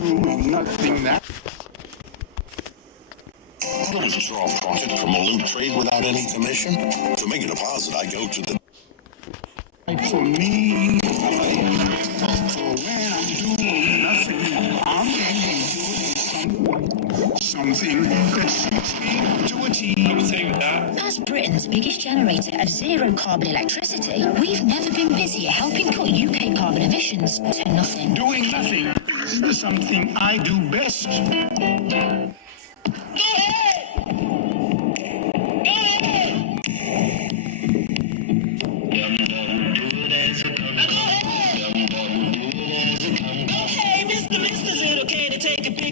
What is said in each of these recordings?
Nothing that. How does a draw profit from a loot trade without any commission? To make a deposit, I go to the... For me, for when I'm doing nothing, I'm doing something that suits me to a T. As Britain's biggest generator of zero-carbon electricity, we've never been busier helping cut UK carbon emissions to nothing. Doing nothing is something I do best.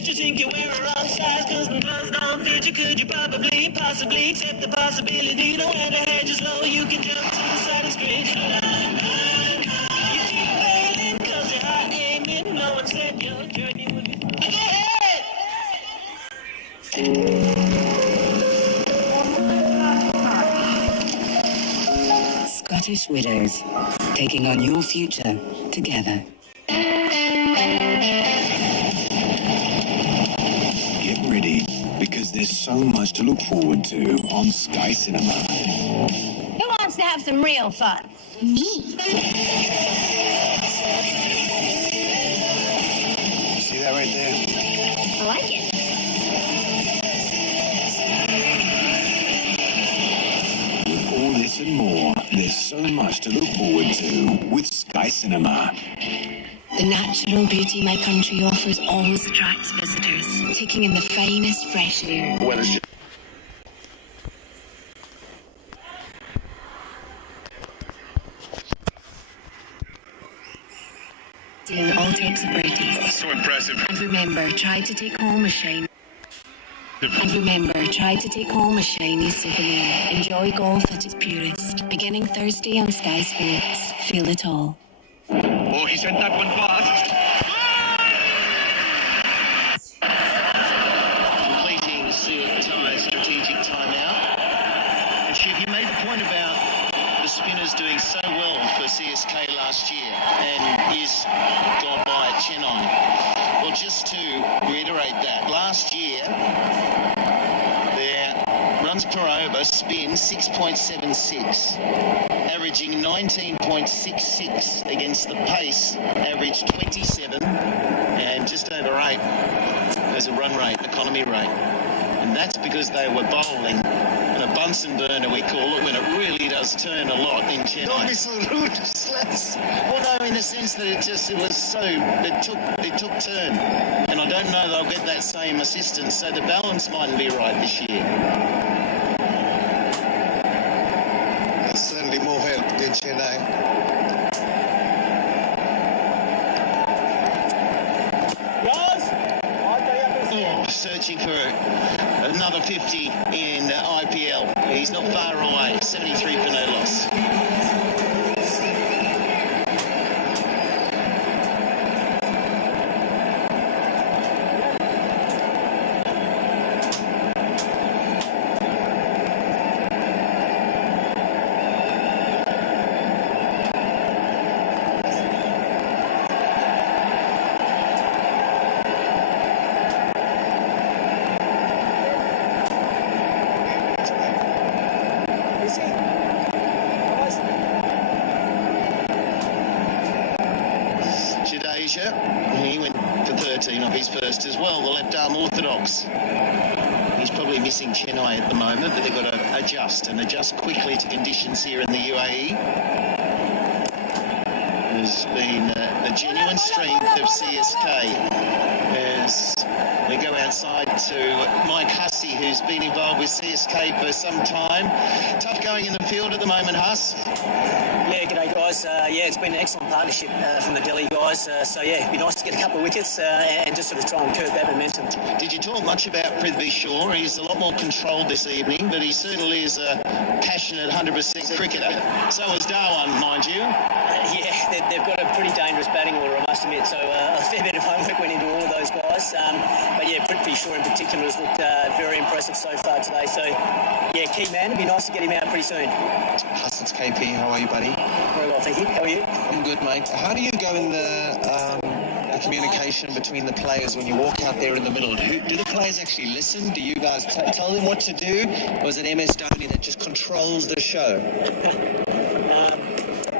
Think you wear a wrong size, cause the clothes don't fit you. Could you possibly accept the possibility? Don't have to hedge as low, you can jump to the side of the screen. You keep failing cause you're high aiming. No one said your journey would be... Go ahead! Scottish Widows, taking on your future together. Get ready, because there's so much to look forward to on Sky Cinema. Who wants to have some real fun? Me. See that right there? I like it. With all this and more, there's so much to look forward to with Sky Cinema. The natural beauty my country offers always attracts visitors, taking in the finest fresh air. In all types of varieties. So impressive. And remember, try to take home a shiny. And remember, try to take home a shiny souvenir. Enjoy golf at its purest. Beginning Thursday on Sky Sports. Feel it all. Oh, he sent that one fast. Completing Ty's strategic timeout. And Shiv, you made the point about the spinners doing so well for CSK last year and is gone by at Chennai. Well, just to reiterate that, last year their runs per over spin 6.76, averaging 19.66 against the pace, average 27 and just over 8 as a run rate, economy rate. And that's because they were bowling in a Bunsen burner, we call it, when it really does turn a lot in Chennai. Don't be so rude, Slats. Well, no, in the sense that it took turn. And I don't know they'll get that same assistance, so the balance mightn't be right this year. That's certainly more help than Chennai. Searching for another 50 in IPL. He's not far away. 73 for no loss. He went for 13 of his first as well, the left-arm orthodox. He's probably missing Chennai at the moment, but they've got to adjust quickly to conditions here in the UAE. There's been a genuine strength of CSK as we go outside to Mike Hussey, who's been involved with CSK for some time. Tough going in the field at the moment, Huss. Yeah, g'day guys. It's been an excellent partnership from the Delhi guys. It'd be nice to get a couple of wickets and just sort of try and curb that momentum. Did you talk much about Prithvi Shaw? He's a lot more controlled this evening, but he certainly is a passionate 100% cricketer. So is Darwan, mind you. They've got a pretty dangerous batting order, I must admit. So a fair bit of homework went into all of those guys. Prithvi Shaw in particular has looked very impressive so far today. So, key man. It'd be nice to get him out pretty soon. Huss, it's KP. How are you, buddy? Very well, thank you. How are you? I'm good, mate. How do you go in the communication between the players when you walk out there in the middle? Do the players actually listen? Do you guys tell them what to do? Or is it MS Dhoni that just controls the show?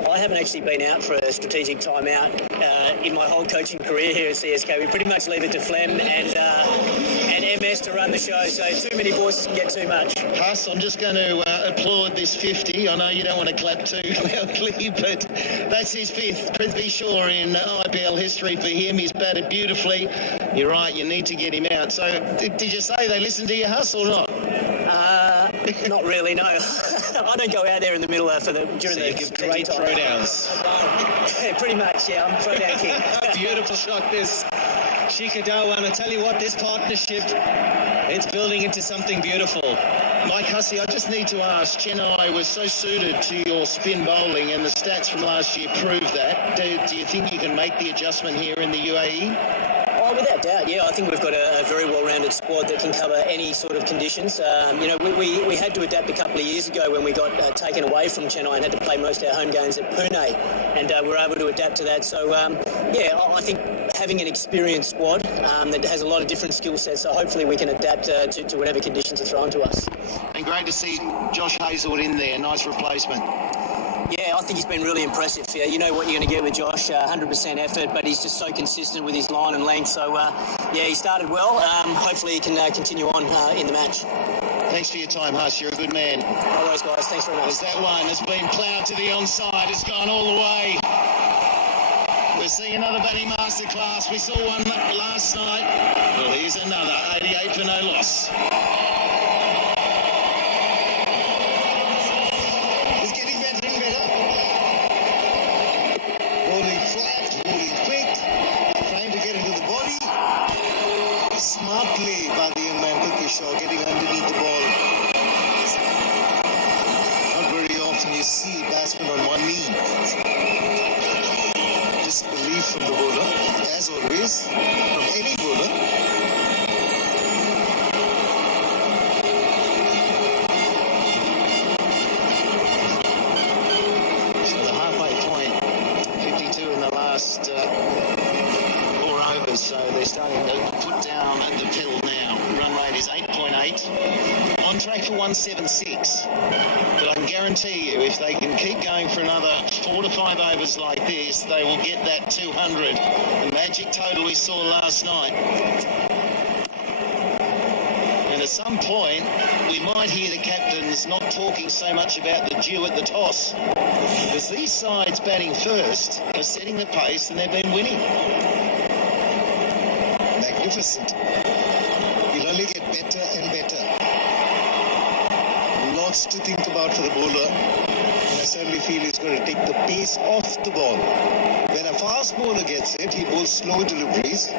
I haven't actually been out for a strategic timeout in my whole coaching career here at CSK. We pretty much leave it to Flem and MS to run the show, so too many voices can get too much. Huss, I'm just going to applaud this 50. I know you don't want to clap too loudly, but that's his fifth. Prithvi Shaw in IPL history for him. He's batted beautifully. You're right, you need to get him out. So did you say they listened to you, Huss, or not? Not really, no. I don't go out there in the middle during the give great throwdowns. Pretty much, yeah. I'm a throwdown king. Beautiful shot, this. Shikhar Dhawan, I tell you what, this partnership, it's building into something beautiful. Mike Hussey, I just need to ask, Chennai was so suited to your spin bowling and the stats from last year prove that. Do you think you can make the adjustment here in the UAE? Oh, without doubt, yeah. I think we've got a very well-rounded squad that can cover any sort of conditions. We had to adapt a couple of years ago when we got taken away from Chennai and had to play most of our home games at Pune, and we're able to adapt to that. So, I think having an experienced squad that has a lot of different skill sets, so hopefully we can adapt to whatever conditions are thrown to us. And great to see Josh Hazlewood in there. Nice replacement. Yeah, I think he's been really impressive. Yeah, you know what you're going to get with Josh, 100% effort, but he's just so consistent with his line and length. So, he started well. Hopefully he can continue on in the match. Thanks for your time, Huss. You're a good man. No worries, guys. Thanks very much. As that one has been ploughed to the onside. It's gone all the way. We're seeing another batting masterclass. We saw one last night. Well, here's another. 88 for no loss. Smartly by the young man Prithvi Shaw, getting underneath the ball. Not very often you see batsmen on one knee. Disbelief from the bowler, as always, from any bowler. So the halfway point, 52 in the last 4 overs, so they're starting to put down the pedal now. Run rate is 8.8. On track for 176. But I can guarantee you, if they can keep going for another 4 to 5 overs like this, they will get that 200. The magic total we saw last night. And at some point, we might hear the captains not talking so much about the dew at the toss. Because these sides batting first are setting the pace and they've been winning. Magnificent. He'll only get better and better. Lots to think about for the bowler. And I certainly feel he's going to take the pace off the ball. When a fast bowler gets it, he bowls slow deliveries.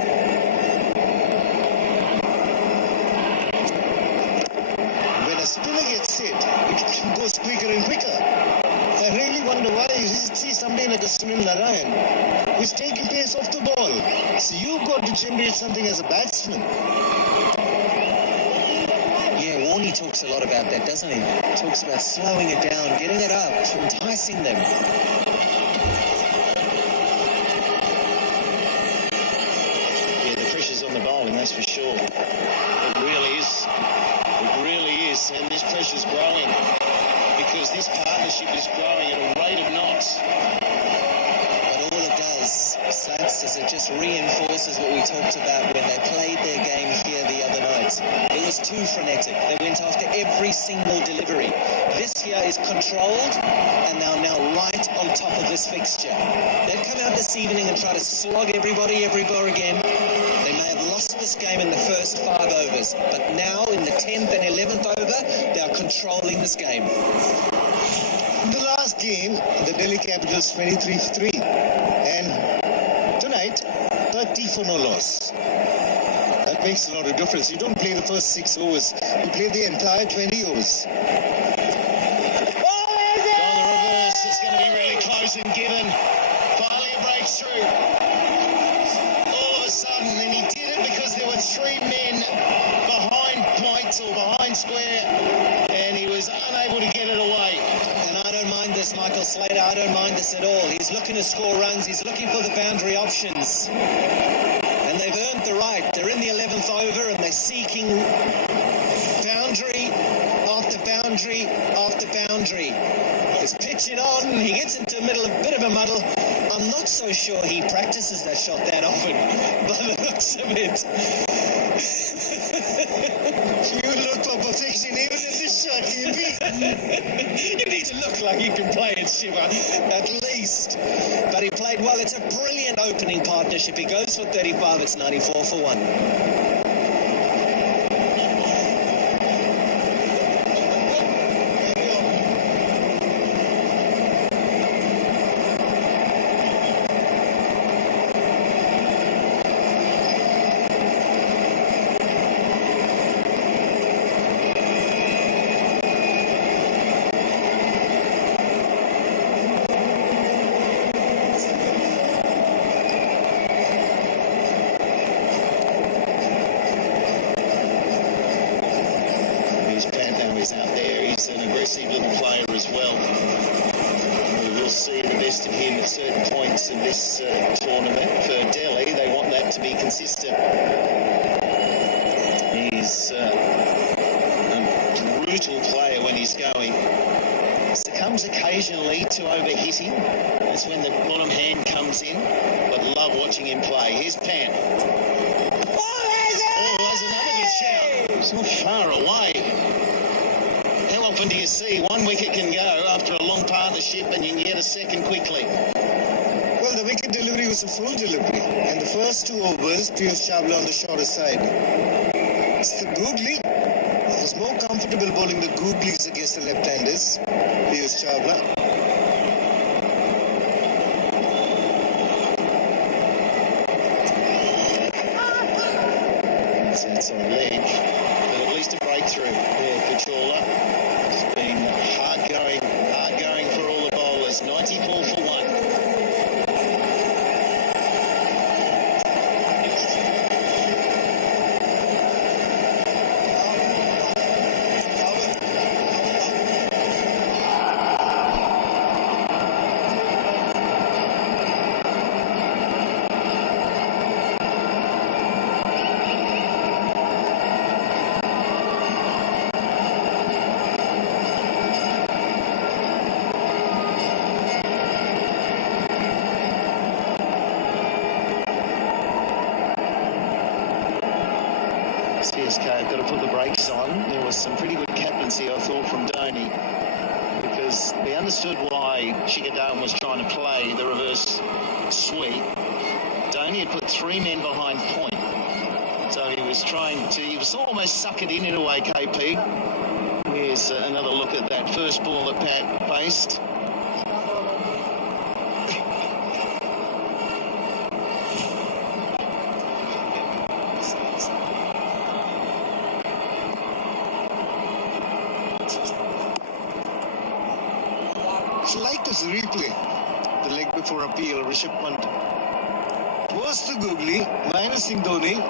When a spinner gets it, it goes quicker and quicker. I really wonder why you see somebody like a Sunil Narayan who's taking pace off the ball. So you've got to generate something as a batsman. Yeah, Warney talks a lot about that, doesn't he? Talks about slowing it down, getting it up, enticing them. Yeah, the pressure's on the bowling, that's for sure. It really is. It really is. And this pressure's growing because this partnership is growing at a rate of knots. But all it does, Slats, is it just reinforces what we talked about when they played their game here the other night. It was too frenetic. They went after every single delivery. This here is controlled, and they're now right on top of this fixture. They've come out this evening and try to slog everybody everywhere again. They may have lost this game in the first 5 overs, but now in the 10th and 11th over, they are controlling this game. In the last game, the Delhi Capitals 23 for 3. And tonight, 30 for no loss. That makes a lot of difference. You don't play the first 6 overs. You play the entire 20 overs. On the reverse, it's going to be really close and given. Finally a breakthrough. All of a sudden, and he did it because there were 3 men behind points or behind square, and he was unable to get it away. And I don't mind this, Michael Slater. I don't mind this at all. He's looking to score runs. He's looking for the boundary options. And they've earned the right. They're in the 11th over and they're seeking boundary after boundary after boundary. He's pitching on. He gets into a bit of a muddle. I'm not so sure he practices that shot that often by the looks of it. You look for perfection even in this shot, You need to look like you can play it, Shiva, at least. But he played well. It's a brilliant opening partnership. He goes for 35. It's 94 for 1. Out there, he's an aggressive little player as well. We will see the best of him at certain points of this tournament. For Delhi, they want that to be consistent. He's a brutal player when he's going. Succumbs occasionally to overhitting. That's when the bottom hand comes in. But love watching him play. Here's Pan. Oh, there's another good shout. It's not far away. How often do you see 1 wicket can go after a long partnership and you can get a second quickly? Well, the wicket delivery was a full delivery. And the first 2 overs, Piyush Chawla on the shorter side. It's the googly. He's more comfortable bowling the googlies against the left-handers, Piyush Chawla. So it's on ledge, but at least a breakthrough there for Chawla. It's been hard going for all the bowlers. 94 for 1. CSK have got to put the brakes on. There was some pretty good captaincy, I thought, from Dhoni, because they understood why Shikhar was trying to play the reverse sweep. Dhoni had put 3 men behind point, so he was almost suck it in a way, KP. Here's another look at that first ball that Pat faced. Like this replay, the leg before appeal, Rishabh Pant was the googly, minusing Dhoni,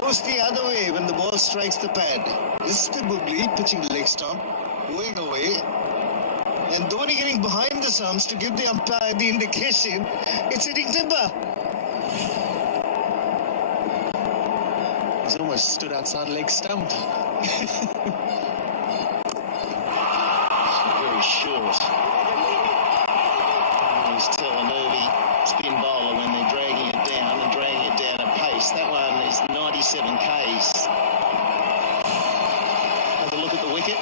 goes the other way when the ball strikes the pad. This is the googly pitching leg stump, going away, and Dhoni getting behind the stumps to give the umpire the indication it's hitting timber. He's almost stood outside leg stump. Short. He's Tellernervy, spin bowler when they're dragging it down and dragging it down at pace. That one is 97 Ks. Have a look at the wicket.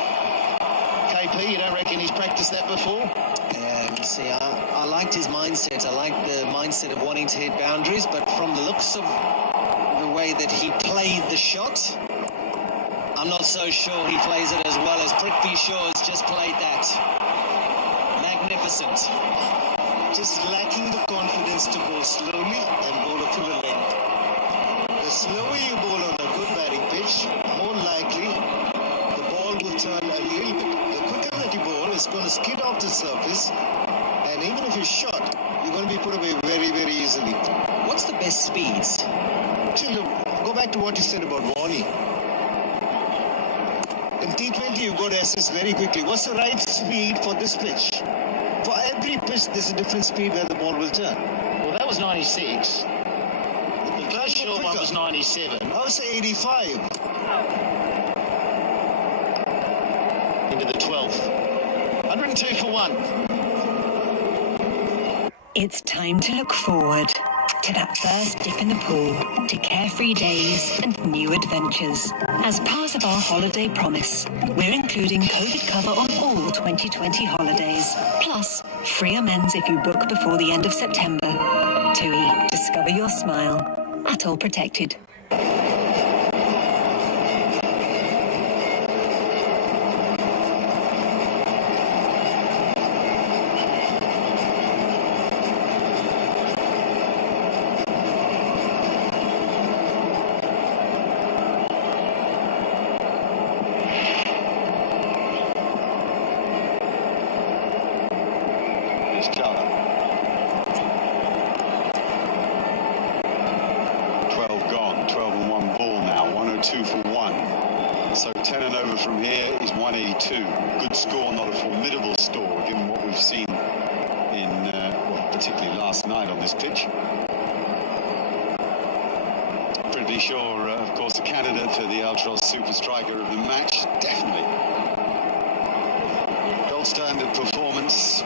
KP, you don't reckon he's practiced that before? See, I liked his mindset. I liked the mindset of wanting to hit boundaries, but from the looks of the way that he played the shot, I'm not so sure he plays it as well as Prithvi Shaw's just played that. magnificent. Just lacking the confidence to bowl slowly and bowl a fuller length. The slower you bowl on a good batting pitch, more likely the ball will turn a little bit. The quicker that you bowl, it's going to skid off the surface, and even if you're shot, you're going to be put away very, very easily. What's the best speeds? Go back to what you said about Warney. In T20, you've got to assess very quickly. What's the right speed for this pitch? For every pitch, there's a different speed where the ball will turn. Well, that was 96. The first short one was 97. I would say 85. Into the 12th. 102 for 1. It's time to look forward to that first dip in the pool, to carefree days and new adventures. As part of our holiday promise, we're including COVID cover on all 2020 holidays, plus free amends if you book before the end of September. TUI, discover your smile. Atoll protected. So 10 and over from here is 182. Good score, not a formidable score, given what we've seen in, particularly last night on this pitch. Pretty sure, of course, a candidate for the Ultras Super Striker of the match, definitely. Gold standard performance.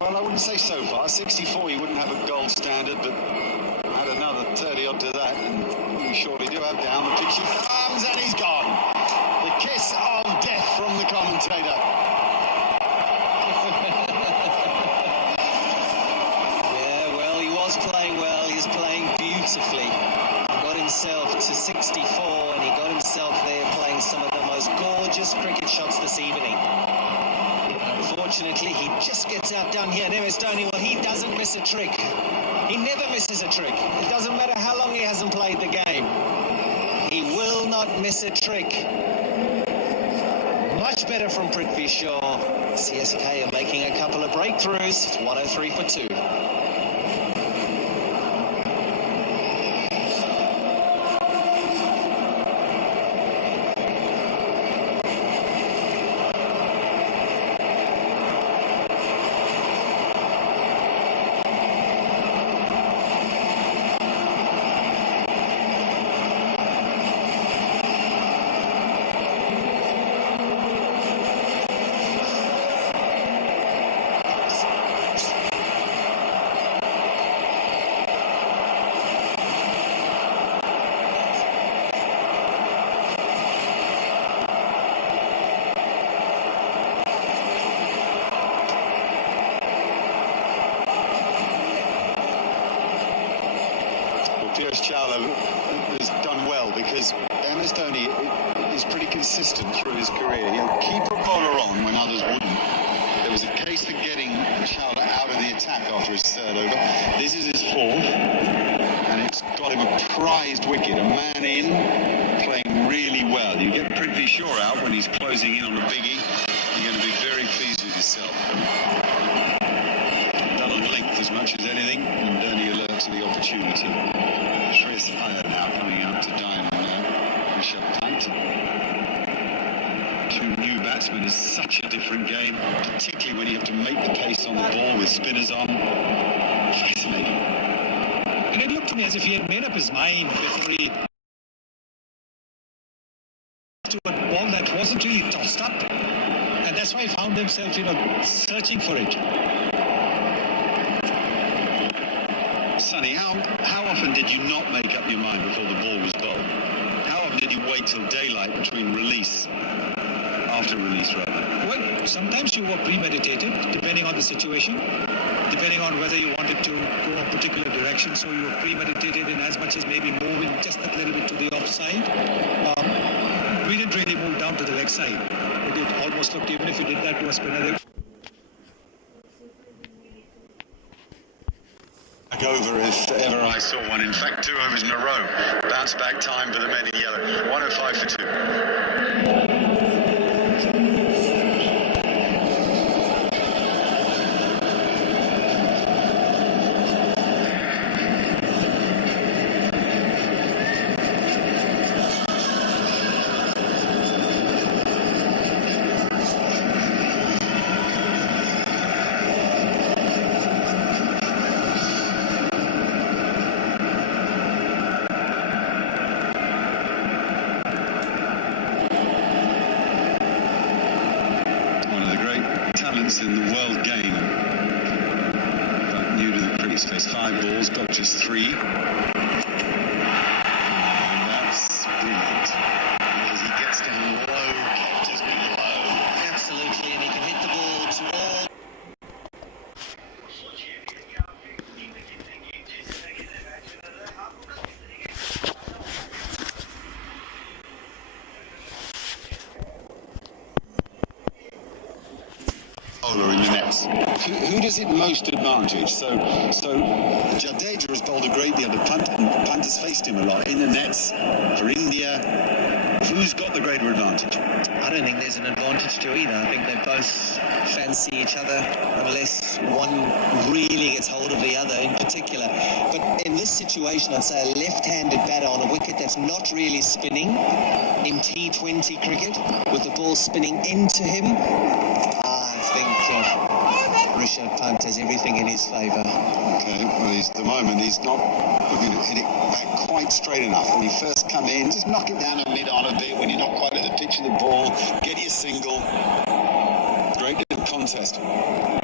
Well, I wouldn't say so far. 64, you wouldn't have a gold standard, but add another 30 odd to that, and we surely do have down the pitch. He comes and he's gone. The kiss of death from the commentator. Yeah, well, he was playing well. He's playing beautifully. Got himself to 64, and he got himself there playing some of the most gorgeous cricket shots this evening. Unfortunately, he just gets outdone here. There is Tony. Well, he doesn't miss a trick. He never misses a trick. It doesn't matter how long he hasn't played the game. He will not miss a trick. Much better from Prithvi Shaw. CSK are making a couple of breakthroughs. It's 103 for 2. Has done well because MS Dhoni is pretty consistent through his career. He'll keep a bowler on when others wouldn't. There was a case for getting Chawla out of the attack after his third over. This is his fourth, and it's got him a prized wicket. A man in, playing really well. You get Prithvi Shaw out when he's closing in on a biggie, you're going to be very pleased with yourself. Done on length as much as anything, and Dhoni alert to the opportunity. Shreyas Iyer now coming out to dine on Rishabh Pant. Two new batsmen is such a different game, particularly when you have to make the pace on the ball with spinners on. Fascinating. And it looked to me as if he had made up his mind before he to a ball that wasn't really tossed up. And that's why he found himself, searching for it. Sonny, how often did you not make up your mind before the ball was bowled? How often did you wait till daylight between release, after release rather? Well, sometimes you were premeditated, depending on the situation, depending on whether you wanted to go a particular direction, so you were premeditated in as much as maybe moving just a little bit to the offside. We didn't really move down to the leg side. It almost looked, even if you did that to a spinner, over if ever I saw one. In fact, 2 overs in a row. Bounce back time for the men in yellow. 105 for 2. In the world game, but new to the cricket space. 5 balls, got just 3. And that's brilliant because he gets down low, kept us below. Absolutely, and he can hit the ball to all. In the nets. Who does it most advantage? So Jadeja has bowled a great deal of punt, and punt has faced him a lot in the nets for India. Who's got the greater advantage? I don't think there's an advantage to either. I think they both fancy each other unless one really gets hold of the other in particular. But in this situation, I'd say a left-handed batter on a wicket that's not really spinning in T20 cricket with the ball spinning into him. I think Rishabh Pant has everything in his favour. Okay, well, at the moment he's not looking to hit it back quite straight enough. When he first come in, just knock it down a mid-on a bit when you're not quite at the pitch of the ball. Get your single. Great little contest. Well,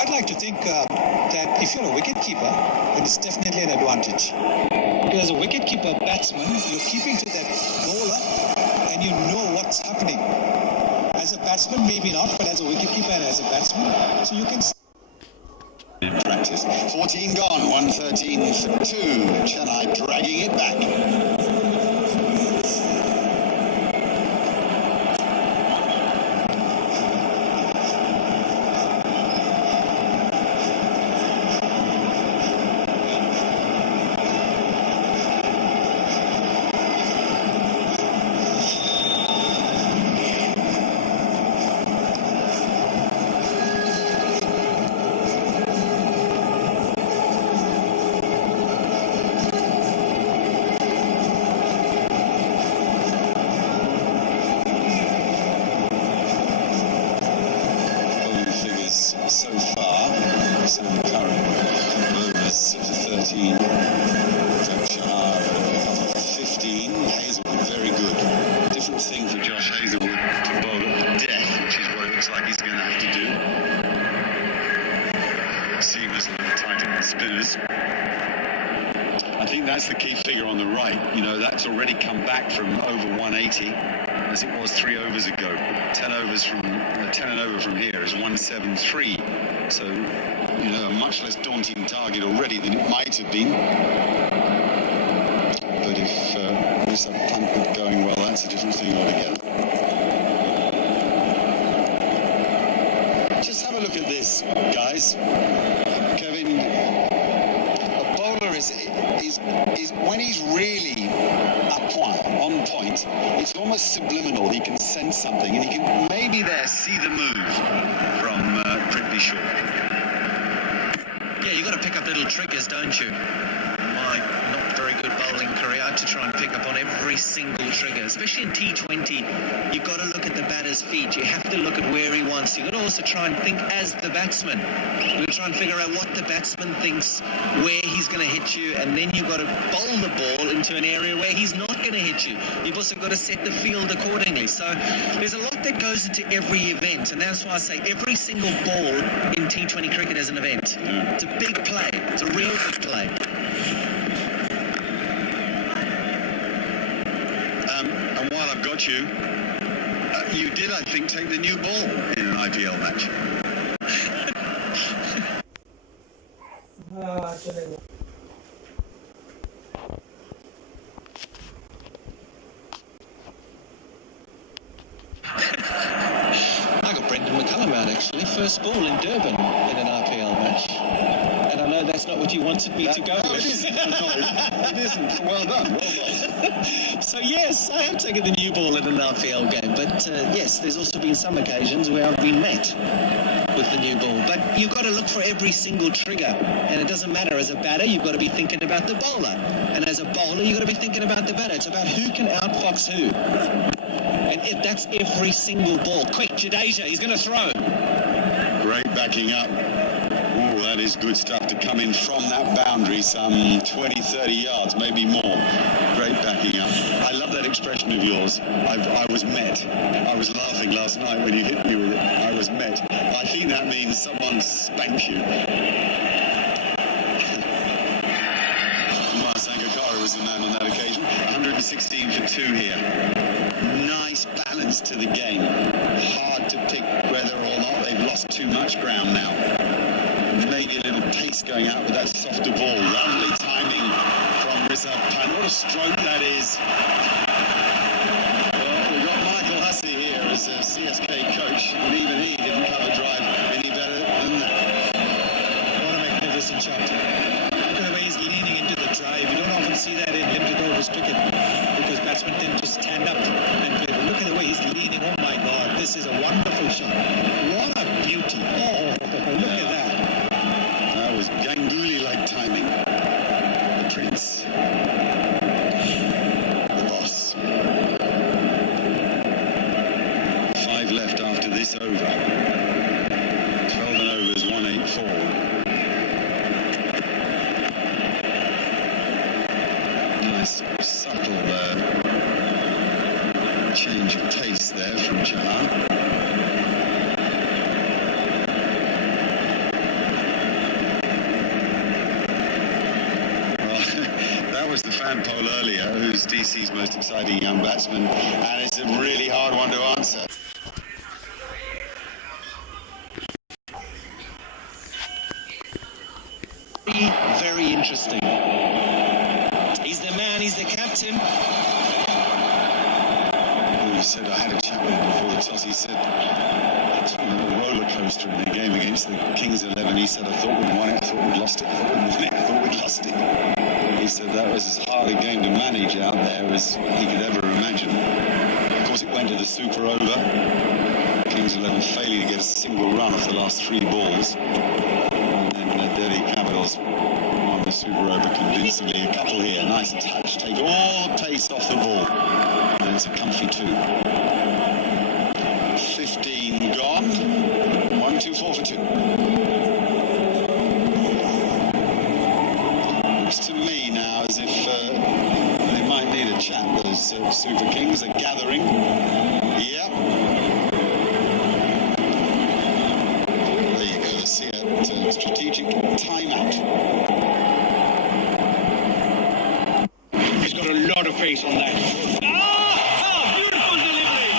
I'd like to think that if you're a wicketkeeper, then it's definitely an advantage. Because as a wicketkeeper batsman, you're keeping to that bowler and you know what's happening. As a batsman, maybe not, but as a wicketkeeper and as a batsman, so you can... In practice. 14 gone, 113 for 2. Chennai dragging it back. So far, Sam Curran overs 13, Shahar 15, Hazelwood very good. Different thing for Josh Hazelwood to bowl at the death, which is what it looks like he's going to have to do. Seamers look tight at the spinners. I think that's the key figure on the right. You know, that's already come back from over 180 as it was 3 overs ago. 10 and over from here is 173. So, you know, a much less daunting target already than it might have been. But if Rishabh Pant were going well, that's a different thing altogether. Just have a look at this, guys. Kevin, a bowler is when he's really on point, it's almost subliminal. He can sense something, and he can maybe there see the move from Prithvi Shaw. Yeah, you've got to pick up little triggers, don't you? My not very good bowling career, I had to try and pick up on every single trigger, especially in T20. You've got to look at the batter's feet. You have to look at where he wants. You've got to also try and think as the batsman. You've got to try and figure out what the batsman thinks, where he's going to hit you, and then you've got to bowl the ball into an area where he's not going to hit you. You've also got to set the field accordingly. So there's a lot that goes into every event, and that's why I say every single ball in T20 cricket is an event. It's a big play. It's a real big play. And while I've got you, you did, I think, take the new ball in an IPL match. I got Brendan McCullum out, actually. First ball in Durban in an IPL match. you wanted me to go No, with. it isn't. No, it isn't. Well done. Well done. So yes, I have taken the new ball in an RPL game, but yes, there's also been some occasions where I've been met with the new ball. But you've got to look for every single trigger, and it doesn't matter. As a batter, you've got to be thinking about the bowler, and as a bowler, you've got to be thinking about the batter. It's about who can outfox who, and that's every single ball. Quick, Jadeja, he's going to throw. Great backing up. Oh, that is good stuff to come in from that boundary, some 20, 30 yards, maybe more. Great backing up. I love that expression of yours. I was met. I was laughing last night when you hit me with it. I was met. I think that means someone spanked you. Kumar Sangakkara was the man on that occasion. 116 for 2 here. Nice balance to the game. Hard to pick whether or not they've lost too much ground now. Maybe a little pace going out with that softer ball. Lovely timing from Rizab Pan. What a stroke that is. Well, we've got Michael Hussey here as a CSK coach, and even he didn't cover drive any better than that. What a magnificent shot. Look at the way he's leaning into the drive. You don't often see that in limited overs cricket because batsmen tend to stand up and play. But look at the way he's leaning. Oh my God, this is a wonderful shot. What a beauty. Oh, look at that. That was Ganguly-like timing. The Prince. The boss. 5 left after this over. 12 overs, 184. Nice, subtle change of pace there from Chahar. That was the fan poll earlier, who's DC's most exciting young batsman, and it's a really hard one to answer. Very interesting. He's the man, he's the captain. He said, I had a chat with him before the toss. He said, it's been a roller coaster in the game against the Kings 11. He said, I thought we'd won it, I thought we'd lost it, I thought we'd won it, I thought we'd lost it. He said that was as hard a game to manage out there as he could ever imagine. Of course, it went to the super over. Kings 11 failing to get a single run off the last 3 balls. And then Delhi Capitals won the super over convincingly. A couple here, nice touch, take all pace off the ball. And it's a comfy 2. 15 gone. 1, 2, 4 for 2. Looks to me now as if they might need a chat. Those Super Kings are gathering. Yep. There you go. See a strategic timeout. He's got a lot of pace on that. Beautiful delivery.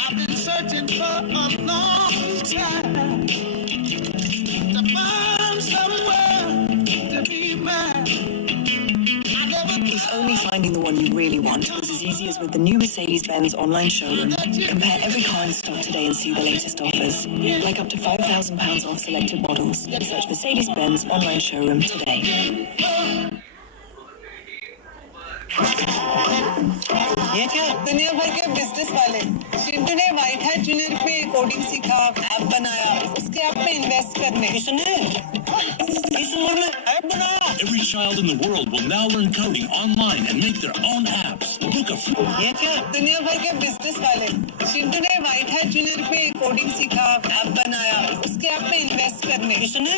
I've been searching for a long time to find somewhere to be mine. If only finding the one you really want was as easy as with the new Mercedes-Benz online showroom. Compare every car in stock today and see the latest offers, like up to £5,000 off selected models. Search Mercedes-Benz online showroom today. ये क्या दुनिया भर के business वाले चिंटू ने white hat junior पे coding सीखा app बनाया उसके ऐप में इन्वेस्ट करने किसने इस उम्र में ऐप बनाया Every child in the world will now learn coding online and make their own apps. Book a free... ये क्या दुनिया भर के बिजनेस वाले चिंटू ने व्हाइट हैट जूनियर पे कोडिंग सीखा ऐप बनाया उसके ऐप में इन्वेस्ट करने किसने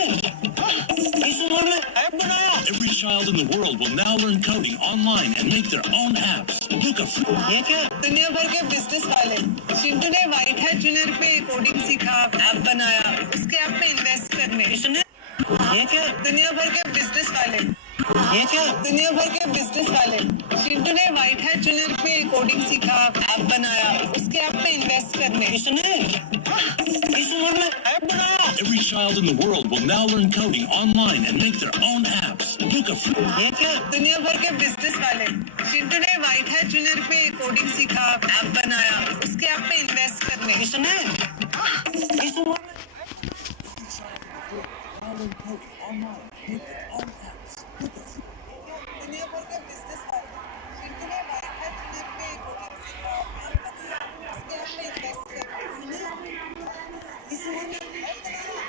इस उम्र में ऐप बनाया Every child in the world will now learn coding online and make their own apps. Book a free... ये क्या दुनिया भर के बिजनेस वाले चिंटू ने व्हाइट हैट जूनियर पे कोडिंग सीखा ऐप बनाया उसके ऐप में इन्वेस्ट करने किसने ये क्या दुनिया भर के बिजनेस वाले ये क्या दुनिया भर के बिजनेस वाले चिंटू ने व्हाइट हैट जूनियर पे कोडिंग सीखा ऐप बनाया उसके ऐप में इन्वेस्ट करने किसने इस उम्र में ऐप बनाया Every child in the world will now learn coding online and make their own apps. Book a free... ये क्या दुनिया भर के बिजनेस वाले चिंटू ने व्हाइट हैट जूनियर पे कोडिंग सीखा ऐप बनाया उसके ऐप में इन्वेस्ट करने किसने इस उम्र में online. Make their own apps. दुनिया भर के बिजनेस वाले जिन्होंने वाइट हैट ट्रिनर पे कोडिंग सीखा ऐप बनाया उसके ऐप में इन्वेस्ट कर इसलिए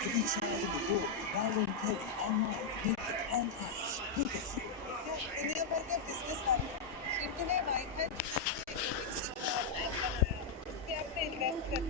Every child in the world will now learn coding online and make their own apps. Look at दुनिया भर के बिजनेस वाले जिन्होंने वाइट हैट ट्रिनर पे कोडिंग सीखा ऐप बनाया उसके ऐप में इन्वेस्ट कर